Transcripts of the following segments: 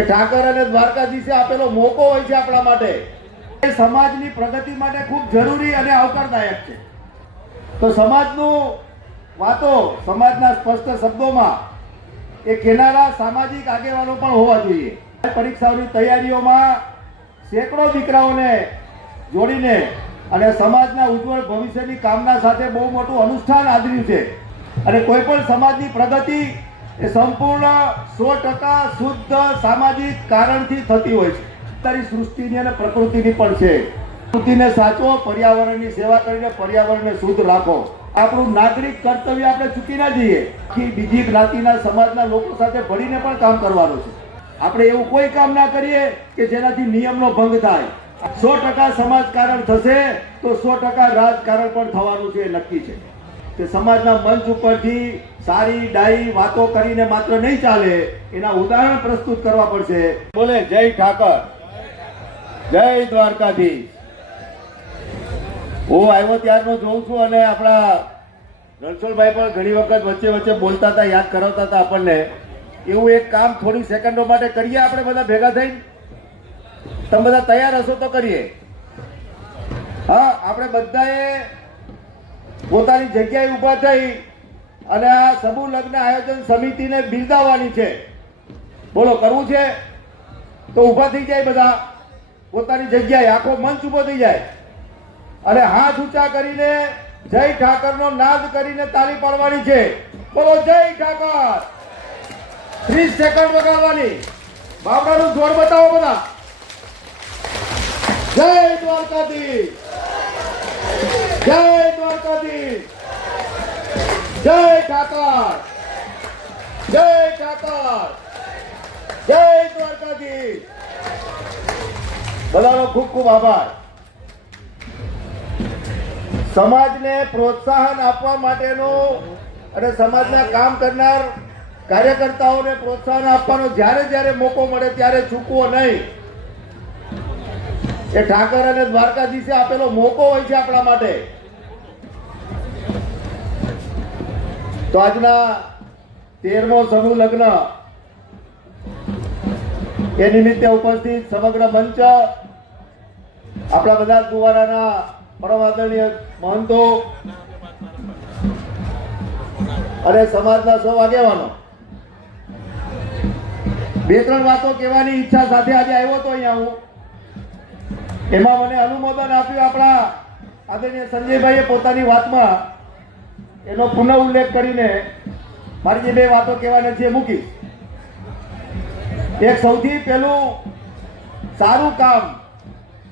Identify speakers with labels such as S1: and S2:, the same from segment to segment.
S1: એ ઠાકર અને દ્વારકાધીશે આપેલો મોકો હોય છે આપણા માટે. એ સમાજની પ્રગતિ માટે ખૂબ જરૂરી અને આવકારદાયક છે. તો સમાજનું વાતો સમાજના સ્પષ્ટ શબ્દોમાં એ કેનારા સામાજિક આગેવાનો પણ હોવા જોઈએ. પરીક્ષાઓની તૈયારીઓમાં સેંકડો દીકરાઓને જોડીને અને સમાજના ઉજ્જવળ ભવિષ્યની કામના સાથે બહુ મોટું અનુષ્ઠાન આદર્યું છે. અને કોઈ પણ સમાજની પ્રગતિ એ સંપૂર્ણ સો ટકા શુદ્ધ સામાજિક કારણથી થતી હોય છે. તારી સૃષ્ટિની અને પ્રકૃતિની પણ છે. પ્રકૃતિને સાચવો, પર્યાવરણની સેવા કરીને પર્યાવરણને શુદ્ધ રાખો. આપણું નાગરિક કર્તવ્ય આપણે ચૂકી ના જઈએ. કે બીજી જ્ઞાતિના સમાજના લોકો સાથે ભળીને પણ કામ કરવાનું છે. આપણે એવું કોઈ કામ ના કરીએ કે જેનાથી નિયમનો ભંગ થાય. સો ટકા સમાજકારણ થશે તો સો ટકા રાજકારણ પણ થવાનું છે નક્કી છે. કે સમાજના મંચ ઉપરથી સારી ડાઈ વાતો કરીને માત્ર નહીં ચાલે, એના ઉદાહરણ પ્રસ્તુત કરવા પડશે. બોલે, જય ઠાકર. જય દ્વારકાધીશ. હું આવ્યો ત્યારનો જોઉં છું અને આપણા રણછોડભાઈ પણ ઘણી વખત વચ્ચે વચ્ચે બોલતા હતા, યાદ કરાવતા હતા આપણને. એવું એક કામ થોડી સેકન્ડો માટે કરીએ આપણે બધા ભેગા થઈને? તમે બધા તૈયાર હશો તો કરીએ. હા, આપણે બધાએ પોતાની જગ્યાએ ઊભા થઈ અને આ સમૂહ લગ્ન આયોજન સમિતિને બિરદાવવાની છે. બોલો, કરવું છે? તો ઊભા થઈ જાય બધા. પોતાની જગ્યાએ આખો મંચ ઊભો થઈ જાય. અને હાથ ઊંચા કરીને જય ઠાકરનો નાદ કરીને તાળી પાડવાની છે. બોલો, જય ઠાકર! ત્રીસ સેકન્ડ વગાડવાની. બાબરાનું જોર બતાવો બધા. જય દ્વારકાધીશ! જય દ્વારકાધીશ. જય ઠાકર. જય ઠાકર. જય દ્વારકાધીશ. બધાનો ખૂબ ખૂબ આભાર. સમાજને પ્રોત્સાહન આપવા માટેનું અને સમાજના કામ કરનાર કાર્યકર્તાઓને પ્રોત્સાહન આપવાનો જ્યારે જ્યારે મોકો મળે ત્યારે ચૂકવો નહીં. એ ઠાકર અને દ્વારકાધીશે આપેલો મોકો હોય છે આપણા માટે. તો આજના તેરમો સમૂહ લગ્ન એ નિમિત્તે ઉપસ્થિત સમગ્ર મંચ, આપણા બધા કુવારાના પરમ આદરણીય મહંતો અને સમાજના સૌ આગેવાનો. બે ત્રણ વાતો કહેવાની ઈચ્છા સાથે આજે આવ્યો તો અહીંયા હું. એમાં મને અનુમોદન આપ્યું આપણા આદરણીય સંજયભાઈએ પોતાની વાતમાં. એનો પુનઃ ઉલ્લેખ કરીને મારી જે બે વાતો કહેવાની છે મૂકી. એક સૌથી પહેલું સારું કામ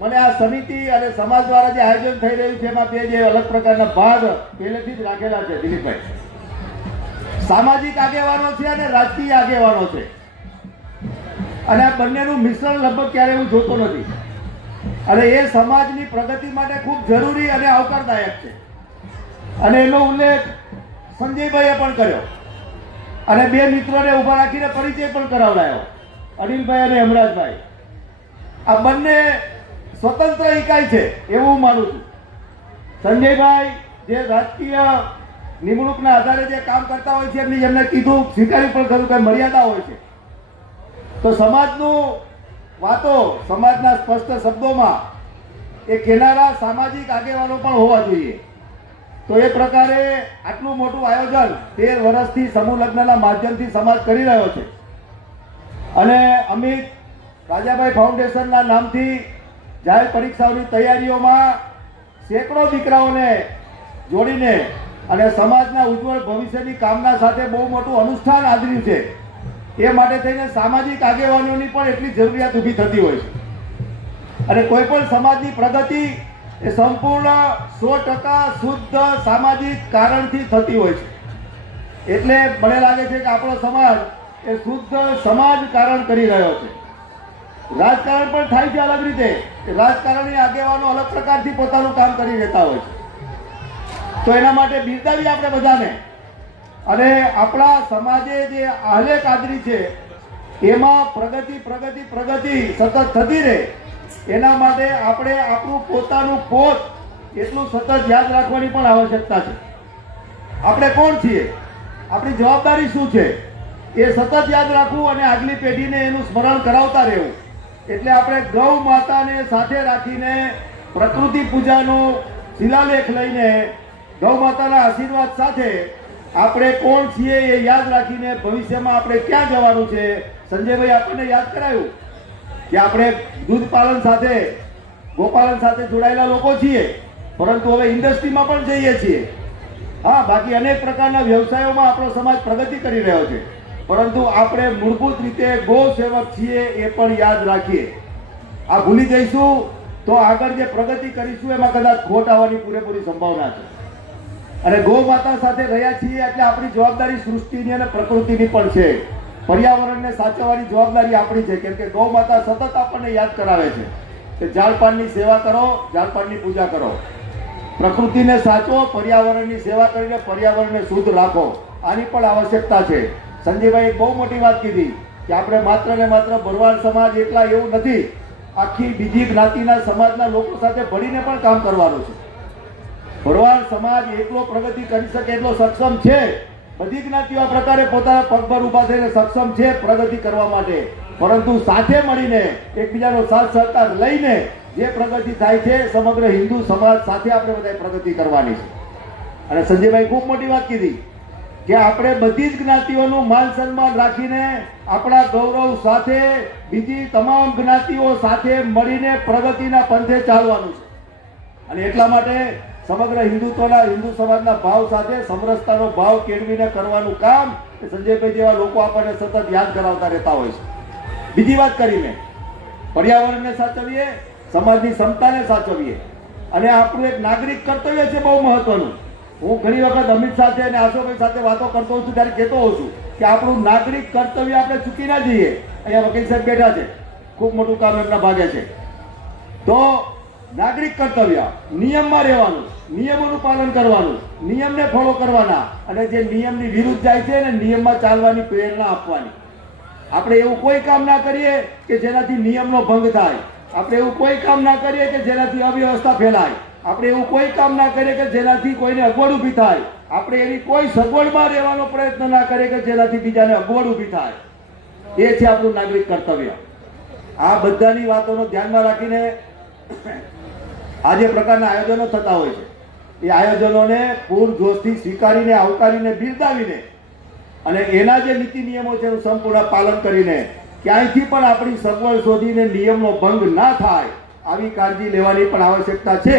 S1: મને આ સમિતિ અને સમાજ દ્વારા જે આયોજન થઈ રહ્યું છે, એમાં બે જે અલગ પ્રકારના ભાગ પહેલેથી જ રાખેલા છે, દિલીપભાઈ. સામાજિક આગેવાનો છે અને રાજકીય આગેવાનો છે. અને આ બંનેનું મિશ્રણ લગભગ ક્યારે હું જોતો નથી. અને એ સમાજની પ્રગતિ માટે ખૂબ જરૂરી અને આવકારદાયક છે. અને એનો ઉલ્લેખ સંજયભાઈએ પણ કર્યો. અને બે મિત્રોને ઊભા રાખીને પરિચય પણ કરાવડાયો. અનિલભાઈ અને હેમરાજભાઈ. આ બંને સ્વતંત્ર ઇકાઈ છે એવું હું માનું છું. સંજયભાઈ જે રાજકીય નિમણૂકના આધારે જે કામ કરતા હોય છે, એમની જેમને કીધું, સ્વીકાર્યું પણ ખરું કે મર્યાદા હોય છે. તો સમાજનું વાતો સમાજના સ્પષ્ટ શબ્દોમાં. એ કેનારા સામાજિક આગેવાનો પણ હોવા જોઈએ. તો એ પ્રકારે આટલું મોટું આયોજન તેર વર્ષથી સમૂહ લગ્નના માધ્યમથી સમાજ કરી રહ્યો છે. અને અમિત રાજાભાઈ ફાઉન્ડેશનના નામથી જાહેર પરીક્ષાઓની તૈયારીઓમાં સેંકડો દીકરાઓને જોડીને અને સમાજના ઉજ્જવળ ભવિષ્યની કામના સાથે બહુ મોટું અનુષ્ઠાન આદર્યું છે. એ માટે થઈને સામાજિક આગેવાનોની પણ એટલી જરૂરિયાત ઊભી થતી હોય છે. અને કોઈ પણ સમાજની પ્રગતિ એ સંપૂર્ણ સો ટકા શુદ્ધ સામાજિક કારણથી થતી હોય છે. એટલે મને લાગે છે કે આપણો સમાજ એ શુદ્ધ સમાજ કારણ કરી રહ્યો છે. રાજકારણ પણ થાય છે અલગ રીતે. રાજકારણની આગેવાનો અલગ પ્રકારથી પોતાનું કામ કરી રહેતા હોય છે. તો એના માટે બિરદાવી આપણે બધાને. અને આપણા સમાજે જે આહલે કાદરી છે, એમાં પ્રગતિ પ્રગતિ પ્રગતિ સતત થતી રહે. એના માટે આપણે આપણું પોતાનું પોત એટલું સતત યાદ રાખવાની પણ આવશ્યકતા છે. આપણે કોણ છીએ? આપણી જવાબદારી શું છે? એ સતત યાદ રાખવું અને આગલી પેઢીને એનું સ્મરણ કરાવતા રહેવું. એટલે આપણે ગૌ માતાને સાથે રાખીને પ્રકૃતિ પૂજાનો શિલાલેખ લઈને ગૌ માતાના આશીર્વાદ સાથે આપણે કોણ છીએ એ યાદ રાખીને ભવિષ્યમાં આપણે ક્યાં જવાનું છે? સંજયભાઈ, આપણને યાદ કરાયું કે આપણે દૂધ પાલન સાથે, ગોપાલન સાથે જોડાયેલા લોકો છીએ, પરંતુ હવે ઇન્ડસ્ટ્રીમાં પણ જઈએ છીએ. હા, બાકી અનેક પ્રકારના વ્યવસાયોમાં આપણો સમાજ પ્રગતિ કરી રહ્યો છે. પરંતુ આપણે મૂળભૂત રીતે ગો સેવક છીએ એ પણ યાદ રાખીએ. આ ભૂલી જઈશું તો આગળ જે પ્રગતિ કરીશું એમાં કદાચ ખોટ આવવાની પૂરેપૂરી સંભાવના છે. અને ગૌ માતા સાથે રહ્યા છીએ એટલે આપણી જવાબદારી સૃષ્ટિની અને પ્રકૃતિની પણ છે. પર્યાવરણને સાચવવાની જવાબદારી આપણી છે, કેમ કે ગૌ માતા સતત આપણને યાદ કરાવે છે કે ઝાડપાનની સેવા કરો ઝાડપાનની પૂજા કરો. પ્રકૃતિને સાચવો, પર્યાવરણની સેવા કરીને પર્યાવરણને શુદ્ધ રાખો. આની પણ આવશ્યકતા છે. સંજયભાઈ બહુ મોટી વાત કીધી કે આપણે માત્ર ને માત્ર ભરવાડ સમાજ એટલા એવું નથી. આખી બીજી જ્ઞાતિના સમાજના લોકો સાથે ભળીને પણ કામ કરવાનું છે. ભરવાડ સમાજ એકલો પ્રગતિ કરી શકે એટલો સક્ષમ છે. બધી જ્ઞાતિઓ આ પ્રકારે પોતાના પગ પર ઊભા થઈને સક્ષમ છે પ્રગતિ કરવા માટે. પરંતુ સાથે મળીને, એકબીજાનો સાથ સહકાર લઈને જે પ્રગતિ થાય છે, સમગ્ર હિન્દુ સમાજ સાથે આપણે બધાએ પ્રગતિ કરવાની છે. અને સંજયભાઈ ખૂબ મોટી વાત કીધી કે આપણે બધી જ જ્ઞાતિઓનું માન સન્માન રાખીને આપણા ગૌરવ સાથે, બીજી તમામ જ્ઞાતિઓ સાથે મળીને પ્રગતિના પંથે ચાલવાનું છે. અને એટલા માટે સમગ્ર હિન્દુત્વના હિન્દુ સમાજના ભાવ સાથે સમરસતાનો ભાવ કેળવીને કરવાનું કામ સંજયભાઈ જેવા લોકો આપણને સતત યાદ કરાવતા રહેતા હોય છે. બીજી વાત કરીને પર્યાવરણને સાચવીએ, સમાજની ક્ષમતાને સાચવીએ. અને આપણું એક નાગરિક કર્તવ્ય છે બહુ મહત્વનું. હું ઘણી વખત અમિત સાથે અને આશોભાઈ સાથે વાતો કરતો હોઉં છું, ત્યારે કહેતો હોઉં છું કે આપણું નાગરિક કર્તવ્ય આપણે ચૂકી ના જઈએ. અહીંયા વકીલ સાહેબ બેઠા છે. ખૂબ મોટું કામ એમના ભાગે છે. તો નાગરિક કર્તવ્ય નિયમમાં રહેવાનું નિયમોનું પાલન કરવાનું, નિયમને ફોલો કરવાના અને જે નિયમની વિરુદ્ધ જાય છે ને નિયમમાં ચાલવાની પ્રેરણા આપવાની. આપણે એવું કોઈ કામ ના કરીએ કે જેનાથી નિયમનો ભંગ થાય. આપણે એવું કોઈ કામ ના કરીએ કે જેનાથી અવ્યવસ્થા ફેલાય. આપણે એવું કોઈ કામ ના કરીએ કે જેનાથી કોઈને અગવડ ઊભી થાય. આપણે એવી કોઈ સગવડમાં રહેવાનો પ્રયત્ન ના કરીએ કે જેનાથી બીજાને અગવડ ઊભી થાય. એ છે આપણું નાગરિક કર્તવ્ય. આ બધાની વાતોનો ધ્યાનમાં રાખીને આ જે પ્રકારના આયોજનો થતા હોય છે. એ આયોજનોને પૂરજોશથી સ્વીકારીને, આવકારીને, બિરદાવીને અને એના જે નીતિ નિયમો છે એનું સંપૂર્ણ પાલન કરીને ક્યાંયથી પણ આપણી સગવડ શોધીને નિયમનો ભંગ ના થાય આવી કાળજી લેવાની પણ આવશ્યકતા છે.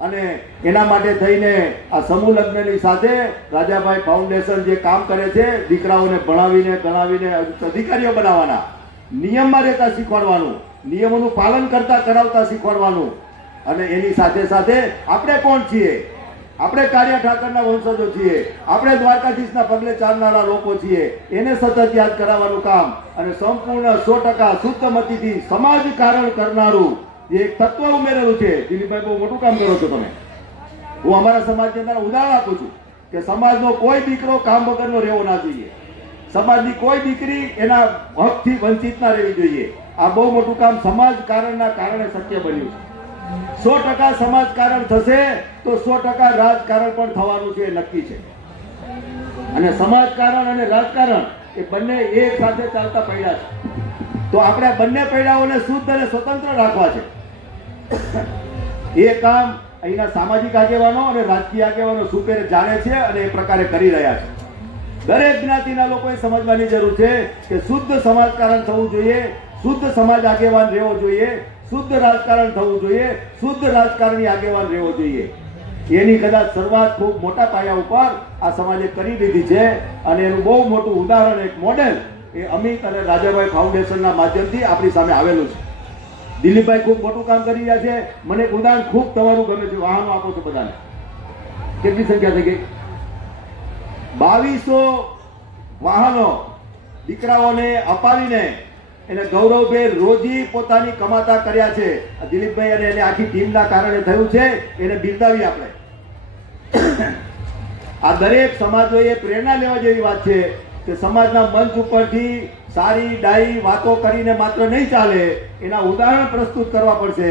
S1: અને એના માટે થઈને આ સમૂહ લગ્નની સાથે રાજાભાઈ ફાઉન્ડેશન જે કામ કરે છે, દીકરાઓને ભણાવીને, ગણાવીને અધિકારીઓ બનાવવાના, નિયમમાં રહેતા શીખવાડવાનું, નિયમોનું પાલન કરતા કરાવતા શીખવાડવાનું અને એની સાથે સાથે આપણે કોણ છીએ? આપણે કાર્ય ઠાકરના વંશજો છીએ. આપણે દ્વારકાધીશના પગલે ચાલનારા લોકો છીએ. એને સતત યાદ કરાવવાનું કામ અને સંપૂર્ણ સો ટકા શુદ્ધમતીથી સમાજ કારણ કરનારું જે એક તત્વ ઉમેરેલું છે. દિલીપભાઈ, બહુ મોટું કામ કરો છો તમે. હું અમારા સમાજની અંદર ઉદાહરણ આપું છું કે સમાજનો કોઈ દીકરો કામ વગરનો રહેવો ના જોઈએ. સમાજની કોઈ દીકરી એના હકથી વંચિત ના રહેવી જોઈએ. આ બહુ મોટું કામ સમાજ કારણના કારણે શક્ય બન્યું છે. સો ટકા સમાજ કારણ થશે તો સો ટકા રાજકારણ પણ થવાનું છે એ નક્કી છે. અને સમાજકારણ અને રાજકારણ એ બંને એક સાથે ચાલતા પૈડા છે. તો આપણે બંને પૈડાઓને શુદ્ધ અને સ્વતંત્ર રાખવા છે. એ કામ અહીંના સામાજિક આગેવાનો અને રાજકીય આગેવાનો સુપેરે જાણે છે અને એ પ્રકારે કરી રહ્યા છે. દરેક જ્ઞાતિના લોકોએ સમજવાની જરૂર છે કે શુદ્ધ સમાજકારણ થવું જોઈએ, શુદ્ધ સમાજ આગેવાન રહેવો જોઈએ શુદ્ધ રાજકારણ થવું જોઈએ, શુદ્ધ રાજકારણી આગેવાન રહેવો જોઈએ. એની કદાચ શરૂઆત ખૂબ મોટા પાયા ઉપર આ સમાજે કરી દીધી છે અને એનું બહુ મોટું ઉદાહરણ, એક મોડેલ એ અમિત અને રાજાભાઈ ફાઉન્ડેશનના માધ્યમથી આપણી સામે આવેલું છે. દિલીપભાઈ ખૂબ મોટું કામ કરી રહ્યા છે. મને ઉદાહરણ ખૂબ તમારું ગમે છે, વાહનો આપો છો બધાને. કેટલી સંખ્યા થઈ ગઈ? બાવીસો વાહનો દીકરાઓને અપાવીને એને ગૌરવભાઈ રોજી પોતાની કમાતા કર્યા છે. દિલીપભાઈ અને એની આખી ટીમના કારણે થયું છે. એને બિરદાવી આપણે. આ દરેક સમાજોએ પ્રેરણા લેવા જેવી વાત છે કે સમાજના મંચ ઉપરથી સારી ડાઈ વાતો કરીને માત્ર નહીં ચાલે, એના ઉદાહરણ પ્રસ્તુત કરવા પડશે.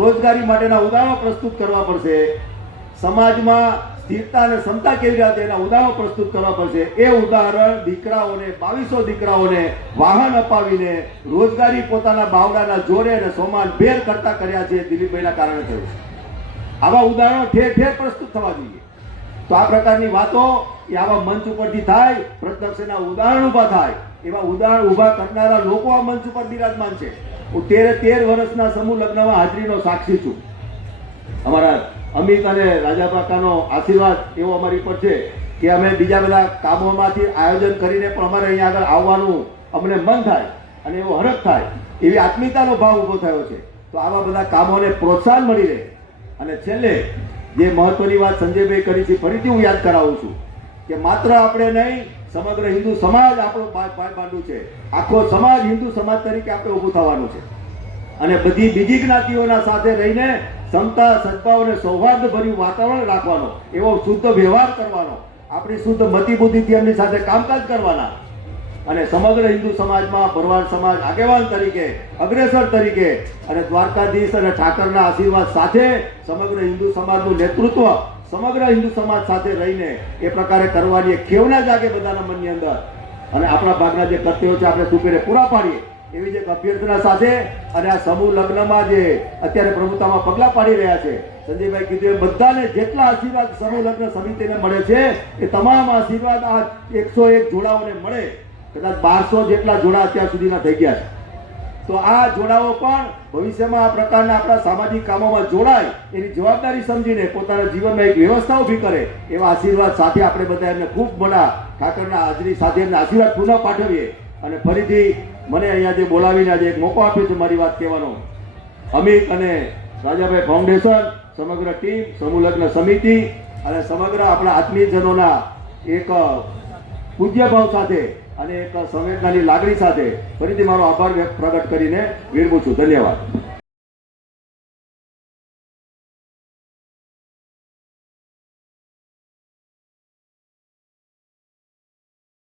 S1: રોજગારી માટેના ઉદાહરણો પ્રસ્તુત કરવા પડશે. સમાજમાં સ્થિરતા અને ક્ષમતા કેવી રીતે એના ઉદાહરણો પ્રસ્તુત કરવા પડશે? એ ઉદાહરણ દીકરાઓને, બાવીસો દીકરાઓને વાહન અપાવીને રોજગારી પોતાના બાવડાના જોડે અને સોમાન ભેર કરતા કર્યા છે દિલીપભાઈના કારણે થયું છે. આવા ઉદાહરણો ઠેર ઠેર પ્રસ્તુત થવા જોઈએ. તો આ પ્રકારની વાતો એ આવા મંચ ઉપરથી થાય, પ્રત્યક્ષના ઉદાહરણ ઊભા થાય. એવા ઉદાહરણ ઊભા કરનારા લોકો આ મંચ ઉપર બિરાજમાન છે. હું તેરે તેર વર્ષના સમૂહ લગ્નમાં હાજરીનો સાક્ષી છું. અમારા અમિત અને રાજા કાકાનો આશીર્વાદ એવો અમારી પર છે કે અમે બીજા બધા કામોમાંથી આયોજન કરીને પણ અમારે અહીંયા આગળ આવવાનું અમને મન થાય અને એવો હરખ થાય એવી આત્મીયતાનો ભાવ ઊભો થયો છે. તો આવા બધા કામોને પ્રોત્સાહન મળી રહે. અને છેલ્લે જે મહત્વની વાત સંજયભાઈ કરી છે, ફરીથી હું યાદ કરાવું છું કે માત્ર આપણે નહીં, સમગ્ર હિન્દુ સમાજ આપણો પાંડુ છે. આખો સમાજ હિન્દુ સમાજ તરીકે આપણે ઊભું થવાનું છે. અને બધી બીજી જ્ઞાતિઓના સાથે રહીને ક્ષમતા સદભાવ અને સૌહાર્દ ભર્યું વાતાવરણ રાખવાનો, એવો શુદ્ધ વ્યવહાર કરવાનો, આપણી શુદ્ધ મતિ બુદ્ધિથી એમની સાથે કામકાજ કરવાના. અને સમગ્ર હિન્દુ સમાજમાં ભરવાડ સમાજ આગેવાન તરીકે, અગ્રેસર તરીકે અને દ્વારકાધીશ અને ઠાકરના આશીર્વાદ સાથે સમગ્ર હિન્દુ સમાજનું નેતૃત્વ, સમગ્ર હિન્દુ સમાજ સાથે રહીને એ પ્રકારે કરવાની ખેવના જાગે બધાના મનની અંદર. અને આપણા ભાગના જે કર્તવ્યો છે, આપણે સુપેરે પૂરા પાડીએ. એવી જ એક અભ્યર્થના સાથે અને આ સમૂહ લગ્નમાં જે અત્યારે પ્રભુતામાં પગલાં પાડી રહ્યા છે, સંજયભાઈ કીધું એ બધાને જેટલા આશીર્વાદ સમૂહ લગ્ન સમિતિને મળે છે, એ તમામ આશીર્વાદ આ એકસો એક જોડાઓને મળે. કદાચ બારસો જેટલા જોડા અત્યાર સુધીના થઈ ગયા છે. તો આ જોડાઓ પણ ભવિષ્યમાં આ પ્રકારના આપણા સામાજિક કામોમાં જોડાય, એની જવાબદારી સમજીને પોતાના જીવનમાં એક વ્યવસ્થા ઊભી કરે, એવા આશીર્વાદ સાથે આપણે બધા એમને ખૂબ મોટા ઠાકરના હાજરી સાથે એમને આશીર્વાદ પુનઃ પાઠવીએ અને ફરીથી મને અહીંયા જે બોલાવીને આજે એક મોકો આપ્યો છે મારી વાત કહેવાનો. અમિત અને રાજાભાઈ ફાઉન્ડેશન સમગ્ર ટીમ સમૂહ સમિતિ અને સમગ્ર આપણા આત્મીયજનોના એક પૂજ્યભાવ સાથે અને એક સંવેદનાની લાગણી સાથે ફરીથી મારો આભાર પ્રગટ કરીને વિરમું છું. ધન્યવાદ.